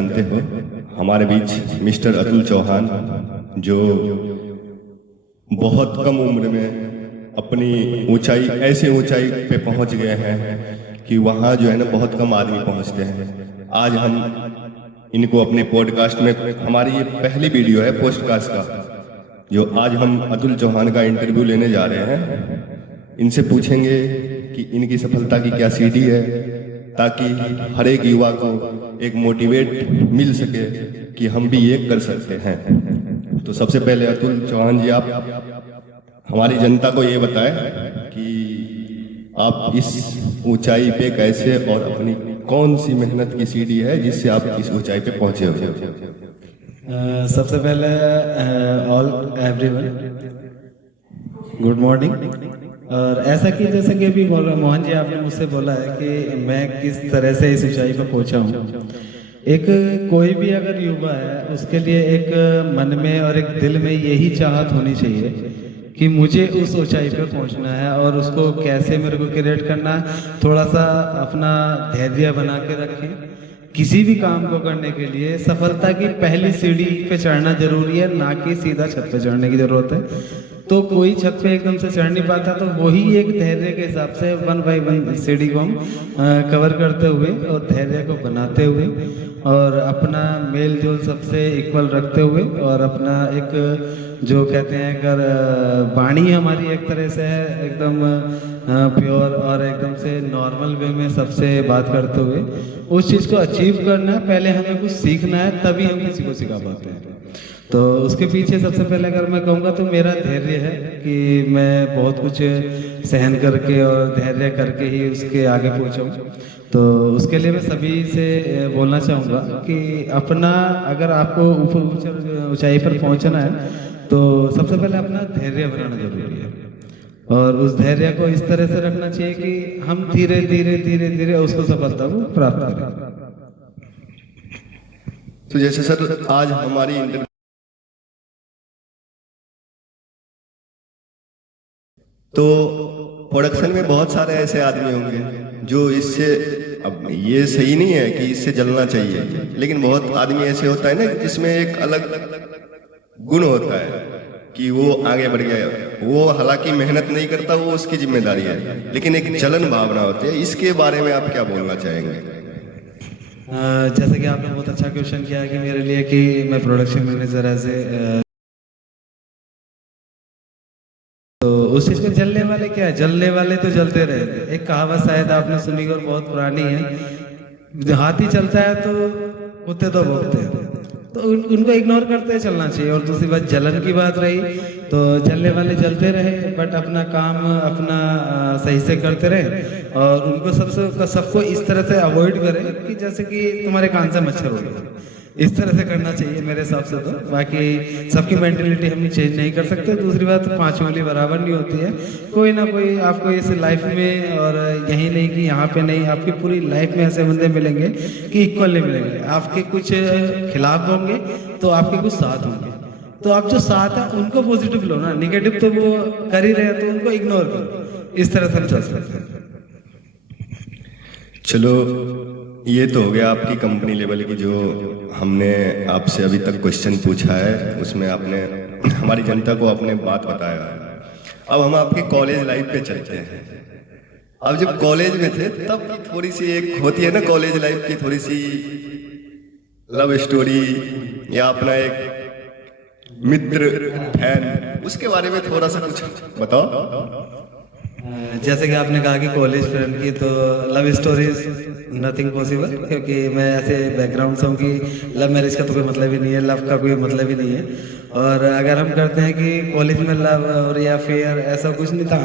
जानते हो, हमारे बीच मिस्टर अतुल चौहान, जो बहुत कम उम्र में अपनी ऊंचाई, ऐसी ऊंचाई पे पहुंच गए हैं कि वहां जो है ना बहुत कम आदमी पहुंचते हैं। आज हम इनको अपने पॉडकास्ट में, हमारी ये पहली वीडियो है पॉडकास्ट का, जो आज हम अतुल चौहान का इंटरव्यू लेने जा रहे हैं। इनसे पूछेंगे कि इनकी सफलता की क्या सीढ़ी है, ताकि हर एक युवा को एक मोटिवेट मिल सके कि हम भी ये कर सकते हैं। तो सबसे पहले अतुल चौहान जी, आप हमारी जनता को ये बताएं कि आप इस ऊंचाई पे कैसे और अपनी कौन सी मेहनत की सीढ़ी है जिससे आप इस ऊंचाई पे पहुंचे हो। सबसे पहले ऑल एवरीवन गुड मॉर्निंग। और ऐसा कि जैसे कि अभी मोहन जी आपने मुझसे बोला है कि मैं किस तरह से इस ऊंचाई पर पहुंचा हूँ। एक कोई भी अगर युवा है उसके लिए एक मन में और एक दिल में यही चाहत होनी चाहिए कि मुझे उस ऊंचाई पे पहुंचना है, और उसको कैसे मेरे को क्रिएट करना है। थोड़ा सा अपना धैर्य बना के रखें। किसी भी काम को करने के लिए सफलता की पहली सीढ़ी पे चढ़ना जरूरी है, ना कि सीधा छत पे चढ़ने की जरूरत है। तो कोई छत पे एकदम से चढ़ नहीं पाता, तो वही एक धैर्य के हिसाब से 1 बाय 1 सीढ़ी को हम कवर करते हुए और धैर्य को बनाते हुए और अपना मेल जोल सबसे इक्वल रखते हुए और अपना एक जो कहते हैं अगर वाणी हमारी एक तरह से है एकदम प्योर और एकदम से नॉर्मल वे में सबसे बात करते हुए उस चीज़ को अचीव करना है। पहले हमें कुछ सीखना है, तभी हम किसी को सिखा पाते हैं। तो उसके पीछे सबसे पहले अगर मैं कहूँगा तो मेरा धैर्य है कि मैं बहुत कुछ सहन करके और धैर्य करके ही उसके आगे पहुँचा हूँ। तो उसके लिए मैं सभी से बोलना चाहूँगा कि अपना, अगर आपको ऊपर ऊंचाई पर पहुँचना है तो सबसे पहले अपना धैर्य बनाना जरूरी है, और उस धैर्य को इस तरह से रखना चाहिए कि हम धीरे धीरे धीरे धीरे उसको सफलता को प्राप्त करें। तो जैसे सर आज हमारी तो प्रोडक्शन में बहुत सारे ऐसे आदमी होंगे जो इससे, अब ये सही नहीं है कि इससे जलना चाहिए, लेकिन बहुत आदमी ऐसे होता है ना जिसमें एक अलग गुण होता है कि वो आगे बढ़ गया, वो हालांकि मेहनत नहीं करता, वो उसकी जिम्मेदारी है, लेकिन एक जलन भावना होती है। इसके बारे में आप क्या बोलना चाहेंगे? जैसे कि आपने बहुत अच्छा क्वेश्चन किया है कि मेरे लिए कि मैं प्रोडक्शन मैनेजर ऐसे, तो उस चीज में जलने वाले क्या है, जलने वाले तो जलते रहे। एक कहावत शायद आपने सुनी और बहुत पुरानी है, हाथी चलता है तो कुत्ते तो भौंकते हैं, तो उनको इग्नोर करते चलना चाहिए। और दूसरी बात जलन की बात रही, तो जलने वाले जलते रहे बट अपना काम अपना सही से करते रहे, और उनको सबको इस तरह से अवॉइड करें कि जैसे कि तुम्हारे कान से मच्छर हो गया, इस तरह से करना चाहिए मेरे हिसाब से। तो बाकी सबकी मेंटेलिटी हम चेंज नहीं कर सकते। दूसरी बात, 5 उंगली बराबर नहीं होती है। कोई ना कोई आपको इस लाइफ में, और यही नहीं कि यहाँ पे नहीं, आपकी पूरी लाइफ में ऐसे बंदे मिलेंगे कि इक्वल नहीं मिलेंगे। आपके कुछ खिलाफ होंगे तो आपके कुछ साथ होंगे, तो आप जो साथ है उनको पॉजिटिव लो ना, निगेटिव तो वो कर ही रहे हैं तो उनको इग्नोर करो। इस तरह से हम चल सकते हैं। चलो, ये तो हो गया आपकी कंपनी लेवल की, जो हमने आपसे अभी तक क्वेश्चन पूछा है उसमें आपने हमारी जनता को अपने बात बताया। अब हम आपके कॉलेज लाइफ पे चलते हैं। अब जब कॉलेज में थे तब की थोड़ी सी एक होती है ना कॉलेज लाइफ की थोड़ी सी लव स्टोरी, या अपना एक मित्र फैन, उसके बारे में थोड़ा सा कुछ बताओ। जैसे कि आपने कहा कि कॉलेज फ्रेंड की, तो लव स्टोरीज नथिंग पॉसिबल, क्योंकि मैं ऐसे बैकग्राउंड से हूँ कि लव मैरिज का तो कोई मतलब ही नहीं है, लव का कोई मतलब ही नहीं है। और अगर हम करते हैं कि कॉलेज में लव और या फेयर, ऐसा कुछ नहीं था।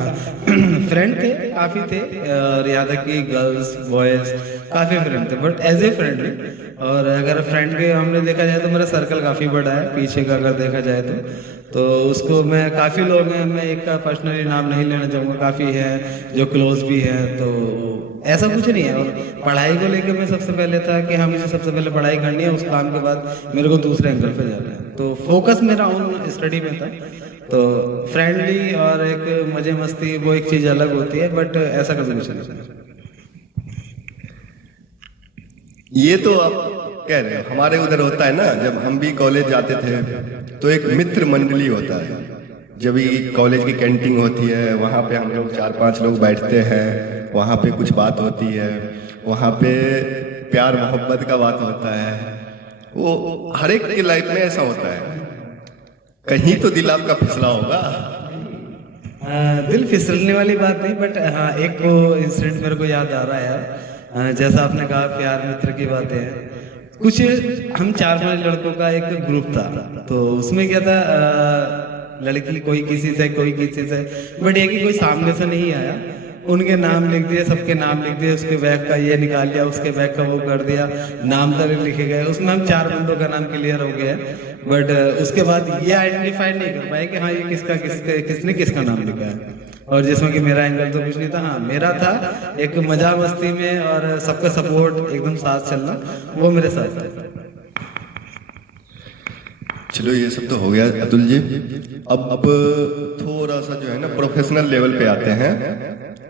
फ्रेंड थे, काफ़ी थे, और यहाँ तक कि गर्ल्स बॉयज़ काफ़ी फ्रेंड थे, बट एज ए फ्रेंड। और अगर फ्रेंड के हमने देखा जाए तो मेरा सर्कल काफ़ी बड़ा है पीछे का, अगर देखा जाए तो उसको मैं, काफ़ी लोग हैं, मैं एक का पर्सनली नाम नहीं लेना चाहूँगा, काफ़ी हैं जो क्लोज भी हैं, तो ऐसा कुछ नहीं है। और पढ़ाई को लेकर मैं सबसे पहले था कि हमें सबसे पहले पढ़ाई करनी है, उस काम के बाद मेरे को दूसरे एंगल पे जाना है, तो फोकस मेरा ऑन स्टडी में था। तो फ्रेंडली और एक मजे मस्ती वो एक चीज़ अलग होती है, बट ऐसा कभी कुछ नहीं। ये तो आप कह रहे हो, हमारे उधर होता है ना, जब हम भी कॉलेज जाते थे तो एक मित्र मंडली होता है। जब भी कॉलेज की कैंटीन होती है, वहाँ पे हम लोग 4-5 लोग बैठते हैं, वहाँ पे कुछ बात होती है, वहाँ पे प्यार मोहब्बत का बात होता है। वो हर एक की लाइफ में ऐसा होता है। कहीं तो दिल आपका फिसला होगा। दिल फिसलने वाली बात नहीं, बट हाँ एक वो इंसिडेंट मेरे को याद आ रहा है यार। जैसा आपने कहा प्यार मित्र की बातें हैं, कुछ हम 4-5 लड़कों का एक ग्रुप था। तो उसमें क्या था, लड़की कोई किसी से कोई किसी से, बट ये कि कोई सामने से नहीं आया। उनके नाम लिख दिए, सबके नाम लिख दिए, उसके बैग का ये निकाल लिया, उसके बैग का वो कर दिया, नाम तक लिखे गए। उसमें हम 4 बंदों का नाम क्लियर हो गया, बट उसके बाद ये आइडेंटिफाई नहीं कर पाए कि हाँ ये किसने किसका नाम लिखा है। और जिसमें कि मेरा एंगल तो कुछ नहीं था। हाँ मेरा था एक मजा मस्ती में और सबका सपोर्ट एकदम साथ चलना, वो मेरे साथ था। चलो ये सब तो हो गया अतुल जी। अब थोड़ा सा जो है ना प्रोफेशनल लेवल पे आते हैं।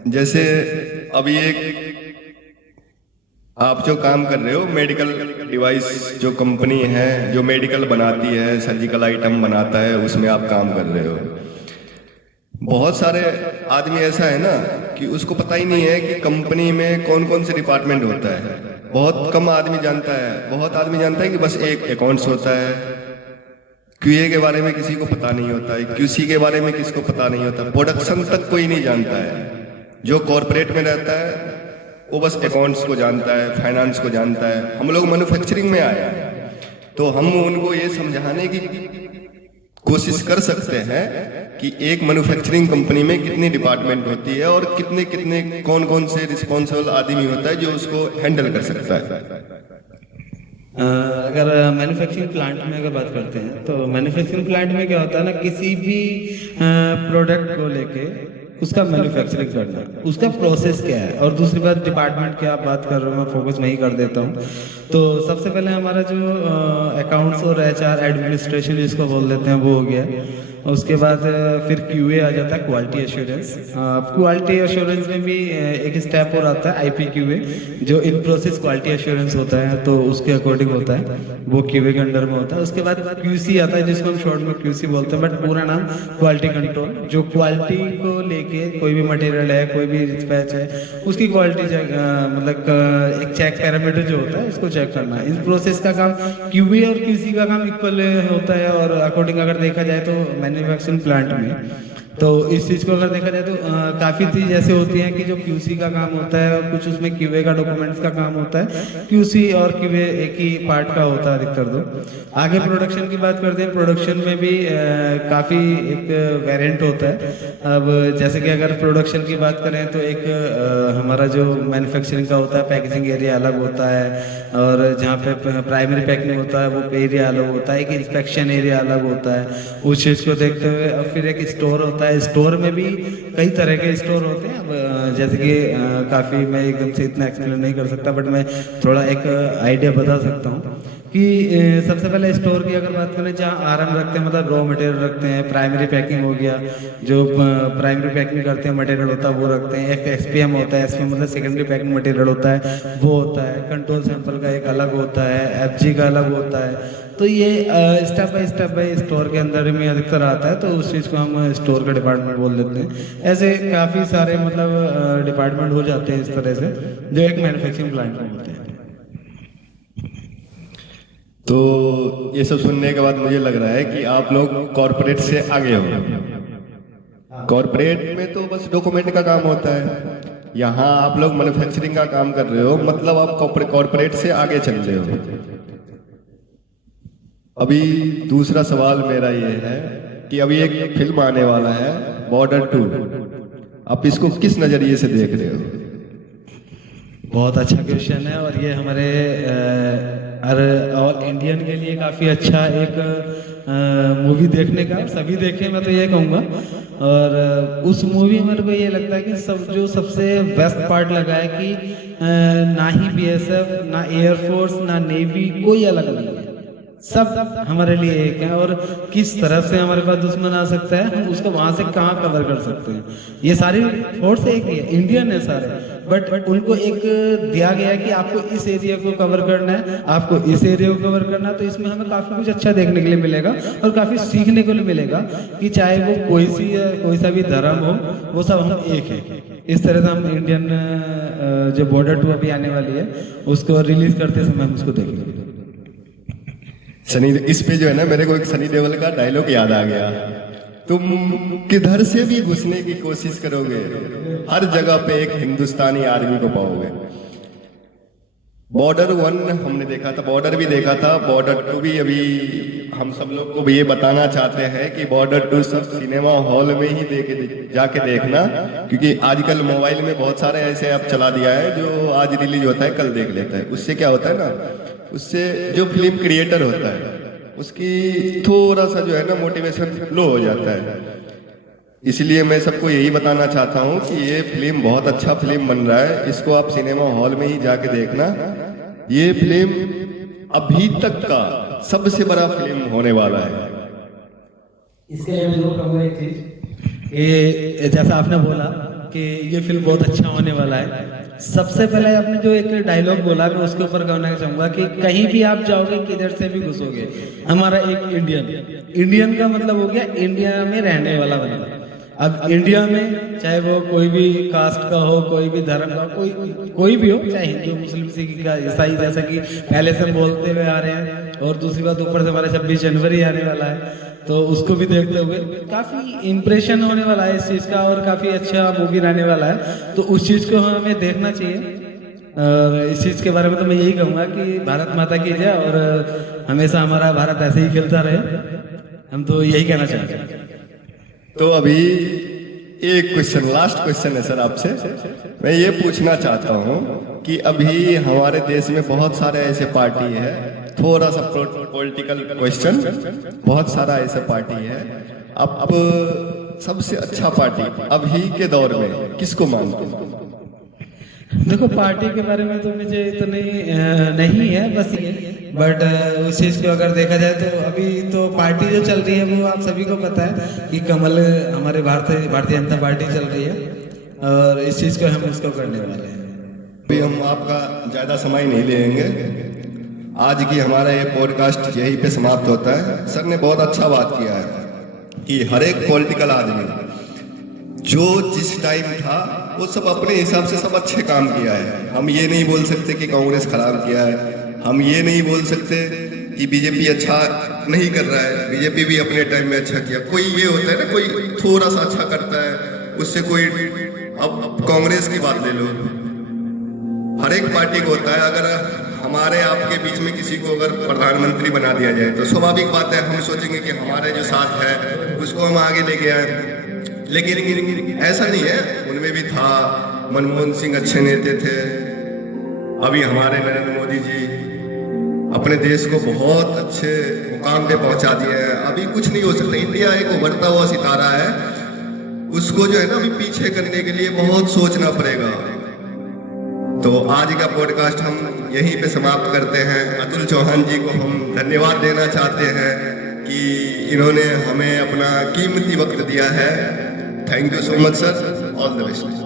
जैसे अभी एक आप जो काम कर रहे हो, मेडिकल डिवाइस जो कंपनी है जो मेडिकल बनाती है, सर्जिकल आइटम बनाता है, उसमें आप काम कर रहे हो। बहुत सारे आदमी ऐसा है ना कि उसको पता ही नहीं है कि कंपनी में कौन कौन से डिपार्टमेंट होता है। बहुत कम आदमी जानता है। बहुत आदमी जानता है कि बस एक अकाउंट्स होता है, क्यूए के बारे में किसी को पता नहीं होता है, क्यूसी के बारे में किसको पता नहीं होता, प्रोडक्शन तक कोई नहीं जानता है। जो कॉर्पोरेट में रहता है वो बस अकाउंट्स को जानता है, फाइनेंस को जानता है। हम लोग मैन्युफैक्चरिंग में आए हैं, तो हम उनको ये समझाने की कोशिश कर सकते हैं कि एक मैन्युफैक्चरिंग कंपनी में कितनी डिपार्टमेंट होती है और कितने कितने कौन कौन से रिस्पॉन्सिबल आदमी होता है जो उसको हैंडल कर सकता है। अगर मैन्युफैक्चरिंग प्लांट में अगर बात करते हैं, तो मैन्युफैक्चरिंग प्लांट में क्या होता है ना, किसी भी प्रोडक्ट को लेके उसका मैन्युफैक्चरिंग करना, उसका प्रोसेस क्या है। और दूसरी बात डिपार्टमेंट की आप बात कर रहे हो, मैं फोकस नहीं कर देता हूँ। तो सबसे पहले हमारा जो अकाउंट्स और एचआर एडमिनिस्ट्रेशन जिसको बोल देते हैं वो हो गया। उसके बाद फिर क्यूए आ जाता है, क्वालिटी एश्योरेंस। क्वालिटी एश्योरेंस में भी एक स्टेप और आता है आईपी क्यूए, जो इन प्रोसेस क्वालिटी एश्योरेंस होता है, तो उसके अकॉर्डिंग होता है, वो क्यूए के अंडर में होता है। उसके बाद क्यूसी आता है, जिसको हम शॉर्ट में क्यूसी बोलते हैं, बट पूरा नाम क्वालिटी कंट्रोल, जो क्वालिटी को लेके कोई भी मटेरियल है, कोई भी डिस्पैच है, उसकी क्वालिटी चेक, मतलब एक चेक पैरामीटर जो होता है उसको चेक करना। इस प्रोसेस का काम क्यूए और क्यूसी का काम इक्वल होता है। और अकॉर्डिंग अगर देखा जाए तो मैन्युफैक्चरिंग प्लांट में, तो इस चीज को अगर देखा जाए तो काफी चीज ऐसे होती हैं कि जो क्यूसी का काम होता है और कुछ उसमें क्यूए का डॉक्यूमेंट्स का काम होता है। क्यूसी और क्यूए एक ही पार्ट का होता है अधिकतर। दो आगे प्रोडक्शन की बात करते हैं, प्रोडक्शन में भी काफी एक वेरिएंट होता है। अब जैसे कि अगर प्रोडक्शन की बात करें तो एक हमारा जो मैन्युफैक्चरिंग का होता है, पैकेजिंग एरिया अलग होता है, और जहाँ पे प्राइमरी पैकिंग होता है वो एरिया अलग होता है, एक इंस्पेक्शन एरिया अलग होता है। उस चीज को देखते हुए अब फिर एक स्टोर होता है। स्टोर में भी कई तरह के स्टोर होते हैं। अब जैसे कि काफी मैं एकदम से इतना एक्सप्लेन नहीं कर सकता, बट मैं थोड़ा एक आइडिया बता सकता हूँ कि सबसे पहले स्टोर की अगर बात करें, जहाँ आरएम रखते हैं, मतलब रॉ मटेरियल रखते हैं, प्राइमरी पैकिंग हो गया, जो प्राइमरी पैकिंग करते हैं मटेरियल होता है वो रखते हैं। एक एसपीएम होता है, एसपीएम मतलब सेकेंडरी पैकिंग मटेरियल होता है, वो होता है। कंट्रोल सैंपल का एक अलग होता है, एफजी का अलग होता है। तो ये स्टेप बाय स्टोर के अंदर में अधिकतर आता है, तो उस चीज़ को हम स्टोर का डिपार्टमेंट बोल देते हैं। ऐसे काफ़ी सारे मतलब डिपार्टमेंट हो जाते हैं इस तरह से, जो एक मैन्युफैक्चरिंग प्लांट में होते हैं। तो ये सब सुनने के बाद मुझे लग रहा है कि आप लोग कॉर्पोरेट से आगे हो। कॉर्पोरेट में तो बस डॉक्यूमेंट का काम होता है, यहाँ आप लोग मैन्युफैक्चरिंग का काम कर रहे हो, मतलब आप कॉर्पोरेट से आगे चल रहे हो। अभी दूसरा सवाल मेरा ये है कि अभी एक फिल्म आने वाला है बॉर्डर 2, आप इसको किस नजरिए से देख रहे हो? बहुत अच्छा क्वेश्चन है, और ये हमारे और इंडियन के लिए काफ़ी अच्छा एक मूवी देखने का, सभी देखें मैं तो ये कहूँगा। और उस मूवी में मेरे को ये लगता है कि जो सबसे बेस्ट पार्ट लगा है कि ना ही बीएसएफ, ना एयरफोर्स, ना नेवी, कोई अलग नहीं है। सब हमारे लिए एक है, और किस तरफ से हमारे पास दुश्मन आ सकता है, हम उसको वहां से कहाँ कवर कर सकते हैं। ये सारी फोर्स एक ही है, इंडियन है सारे, बट उनको एक दिया गया है कि आपको इस एरिया को कवर करना है, आपको इस एरिया को कवर करना है। तो इसमें हमें काफी कुछ अच्छा देखने के लिए मिलेगा और काफी सीखने को मिलेगा कि चाहे वो कोई सा भी धर्म हो, वो सब हम एक है। इस तरह से हम इंडियन जो बॉर्डर 2 अभी आने वाली है उसको रिलीज करते समय हम उसको देखेंगे। सनी, इस पे जो है ना मेरे को एक सनी देओल का डायलॉग याद आ गया, तुम किधर से भी घुसने की कोशिश करोगे, हर जगह पे एक हिंदुस्तानी आर्मी को पाओगे। बॉर्डर 1 हमने देखा था, बॉर्डर भी देखा था, बॉर्डर 2 भी अभी हम सब लोग को ये बताना चाहते हैं कि बॉर्डर 2 सब सिनेमा हॉल में ही जाके देखना, क्योंकि आजकल मोबाइल में बहुत सारे ऐसे ऐप चला दिया है जो आज रिलीज होता है कल देख लेता है। उससे क्या होता है ना, उससे जो फिल्म क्रिएटर होता है उसकी थोड़ा सा जो है ना मोटिवेशन लो हो जाता है। इसलिए मैं सबको यही बताना चाहता हूँ कि ये फिल्म बहुत अच्छा फिल्म बन रहा है, इसको आप सिनेमा हॉल में ही जाके देखना। ये फिल्म अभी तक का सबसे बड़ा फिल्म होने वाला है। इसके लिए मैं जरूर कहूँगा एक चीज, ये जैसा आपने बोला कि ये फिल्म बहुत अच्छा होने वाला है, सबसे पहले आपने जो एक डायलॉग बोला मैं उसके ऊपर कहना चाहूंगा कि कहीं भी आप जाओगे किधर से भी घुसोगे, हमारा एक इंडियन का मतलब हो गया इंडिया में रहने वाला बंदा। अब इंडिया में चाहे वो कोई भी कास्ट का हो, कोई भी धर्म का, कोई भी हो, चाहे हिंदू मुस्लिम सिख का ईसाई, जैसा कि पहले से हम बोलते हुए आ रहे हैं। और दूसरी बात, ऊपर से हमारा 26 जनवरी आने वाला है, तो उसको भी देखते हुए काफी इम्प्रेशन होने वाला है इस चीज का, और काफी अच्छा मूवी रहने वाला है। तो उस चीज को हमें देखना चाहिए। और इस चीज के बारे में तो मैं यही कहूंगा कि भारत माता की जय, और हमेशा हमारा भारत ऐसे ही खेलता रहे, हम तो यही कहना चाहते हैं। तो अभी एक क्वेश्चन, लास्ट क्वेश्चन है सर आपसे। मैं ये पूछना चाहता हूँ कि अभी हमारे देश में बहुत सारे ऐसे पार्टी है, थोड़ा सा पॉलिटिकल क्वेश्चन, बहुत सारा ऐसा पार्टी है, अब सबसे अच्छा पार्टी अभी के दौर में किसको मानते हैं? देखो, पार्टी के बारे में तो मुझे इतनी नहीं है, बस ये, बट उस चीज को अगर देखा जाए तो अभी तो पार्टी जो चल रही है वो आप सभी को पता है कि कमल हमारे भारतीय जनता पार्टी चल रही है, और इस चीज को हम इसको करने वाले हैं। अभी हम आपका ज्यादा समय नहीं लेंगे, आज की हमारा ये पॉडकास्ट यहीं पे समाप्त होता है। सर ने बहुत अच्छा बात किया है कि हर एक पॉलिटिकल आदमी जो जिस टाइम था वो सब अपने हिसाब से सब अच्छे काम किया है। हम ये नहीं बोल सकते कि कांग्रेस खराब किया है, हम ये नहीं बोल सकते कि बीजेपी अच्छा नहीं कर रहा है, बीजेपी भी अपने टाइम में अच्छा किया। कोई ये होता है ना, कोई थोड़ा सा अच्छा करता है उससे कोई, अब कांग्रेस की बात ले लो, हर एक पार्टी को होता है। अगर हमारे आपके बीच में किसी को अगर प्रधानमंत्री बना दिया जाए तो स्वाभाविक बात है हम सोचेंगे कि हमारे जो साथ है उसको हम आगे लेके आए, लेकिन ऐसा नहीं है। उनमें भी था, मनमोहन सिंह अच्छे नेता थे, अभी हमारे नरेंद्र मोदी जी अपने देश को बहुत अच्छे मुकाम पे पहुंचा दिए हैं। अभी कुछ नहीं हो सकता, इंडिया एक उभरता हुआ सितारा है, उसको जो है ना अभी पीछे करने के लिए बहुत सोचना पड़ेगा। तो आज का पॉडकास्ट हम यहीं पे समाप्त करते हैं। अतुल चौहान जी को हम धन्यवाद देना चाहते हैं कि इन्होंने हमें अपना कीमती वक्त दिया है। Thank you so much sir, all the best.